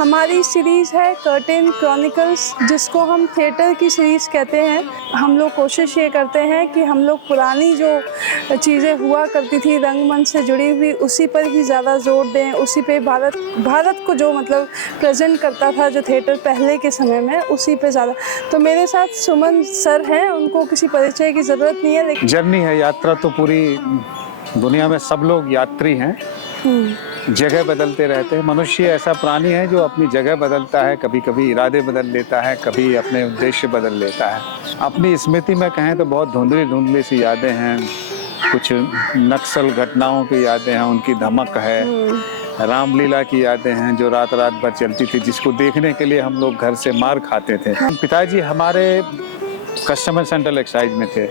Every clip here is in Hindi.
हमारी सीरीज़ है कर्टेन क्रॉनिकल्स, जिसको हम थिएटर की सीरीज़ कहते हैं। हम लोग कोशिश ये करते हैं कि हम लोग पुरानी जो चीज़ें हुआ करती थी रंगमंच से जुड़ी हुई, उसी पर ही ज़्यादा जोर दें, उसी पे भारत को जो मतलब प्रेजेंट करता था जो थिएटर पहले के समय में, उसी पे ज़्यादा। तो मेरे साथ सुमन सर हैं, उनको किसी परिचय की ज़रूरत नहीं है, लेकिन जर्नी है, यात्रा तो पूरी दुनिया में सब लोग यात्री हैं। जगह बदलते रहते हैं। मनुष्य ऐसा प्राणी है जो अपनी जगह बदलता है, कभी कभी इरादे बदल लेता है, कभी अपने उद्देश्य बदल लेता है। अपनी स्मृति में कहें तो बहुत धुंधली धुंधली सी यादें हैं। कुछ नक्सल घटनाओं की यादें हैं, उनकी धमक है। रामलीला की यादें हैं जो रात रात भर चलती थी, जिसको देखने के लिए हम लोग घर से मार खाते थे। पिताजी हमारे कस्टमर सेंट्रल एक्साइज में थे,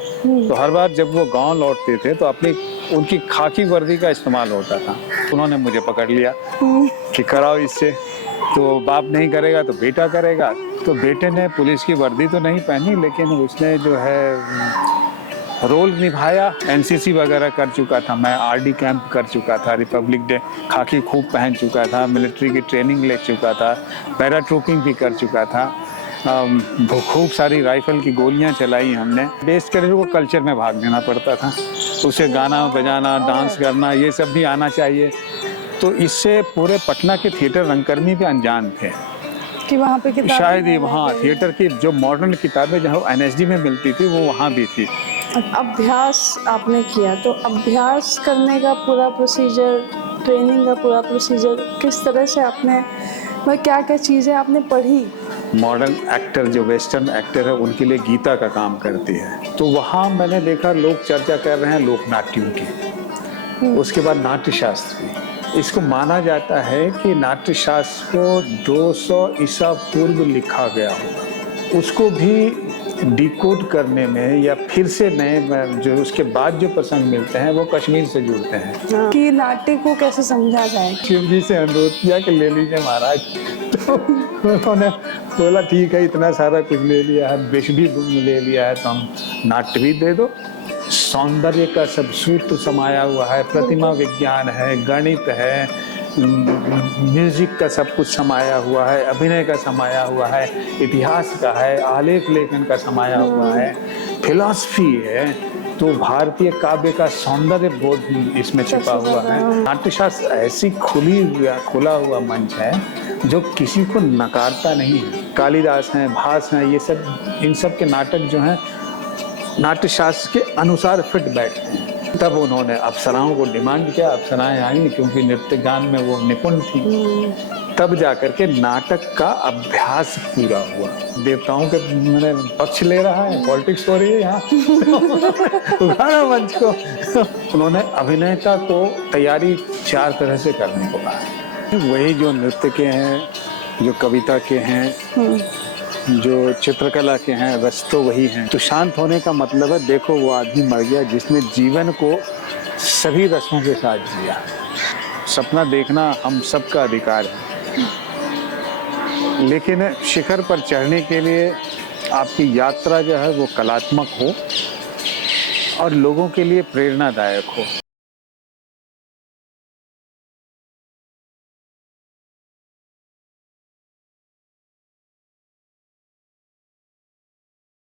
तो हर बार जब वो गांव लौटते थे तो उनकी खाकी वर्दी का इस्तेमाल होता था। उन्होंने मुझे पकड़ लिया कि कराओ इससे, तो बाप नहीं करेगा तो बेटा करेगा। तो बेटे ने पुलिस की वर्दी तो नहीं पहनी, लेकिन उसने जो है रोल निभाया। एनसीसी वगैरह कर चुका था, मैं आरडी कैंप कर चुका था, रिपब्लिक डे खाकी खूब पहन चुका था, मिलिट्री की ट्रेनिंग ले चुका था, पैराट्रूपिंग भी कर चुका था। खूब सारी राइफल की गोलियां चलाई हमने। बेस करियर को कल्चर में भाग लेना पड़ता था, उसे गाना बजाना, डांस करना, ये सब भी आना चाहिए। तो इससे पूरे पटना के थिएटर रंगकर्मी पे अनजान थे कि वहाँ पे किताबें, शायद ही वहाँ थिएटर की जो मॉडर्न किताबें जहाँ एनएसडी में मिलती थी वो वहाँ भी थी। अभ्यास आपने किया, तो अभ्यास करने का पूरा प्रोसीजर, ट्रेनिंग का पूरा प्रोसीजर किस तरह से आपने, क्या क्या चीज़ें आपने पढ़ी? मॉडर्न एक्टर जो वेस्टर्न एक्टर है उनके लिए गीता का काम करती है। तो वहाँ मैंने देखा लोग चर्चा कर रहे हैं लोकनाट्यों की, उसके बाद नाट्य शास्त्र की। इसको माना जाता है कि नाट्य शास्त्र को 200 ईसा पूर्व लिखा गया होगा। उसको भी डिकोड करने में या फिर से नए जो उसके बाद जो प्रसंग मिलते हैं वो कश्मीर से जुड़ते हैं। कि नाट्य को कैसे समझा जाए? शिव जी से अनुरोध किया कि ले लीजिए महाराज, तो उन्होंने बोला ठीक है, इतना सारा कुछ ले लिया है, विष भी ले लिया है, तो हम नाट्य भी दे दो। सौंदर्य का सब सूत्र समाया हुआ है, प्रतिमा विज्ञान है, गणित है, म्यूजिक का सब कुछ समाया हुआ है, अभिनय का समाया हुआ है, इतिहास का है, आलेख लेखन का समाया हुआ है, फिलॉसफी है। तो भारतीय काव्य का सौंदर्य बोध इसमें छिपा हुआ है। नाट्यशास्त्र ऐसी खुला हुआ मंच है जो किसी को नकारता नहीं है। कालिदास हैं, भास हैं, ये सब, इन सब के नाटक जो हैं नाट्यशास्त्र के अनुसार फिट बैठते हैं। तब उन्होंने अप्सराओं को डिमांड किया, अप्सराएं आई क्योंकि नृत्य गान में वो निपुण थी। तब जाकर के नाटक का अभ्यास पूरा हुआ। देवताओं के मैंने पक्ष ले रहा है, पॉलिटिक्स हो रही है यहाँ उठाना मंच को। उन्होंने अभिनेता को तैयारी 4 तरह से करने को कहा। वही जो नृत्य के हैं, जो कविता के हैं, जो चित्रकला के हैं, रस तो वही हैं। तो शांत होने का मतलब है, देखो वो आदमी मर गया जिसने जीवन को सभी रसों के साथ जिया। सपना देखना हम सबका अधिकार है, लेकिन शिखर पर चढ़ने के लिए आपकी यात्रा जो है वो कलात्मक हो और लोगों के लिए प्रेरणादायक हो।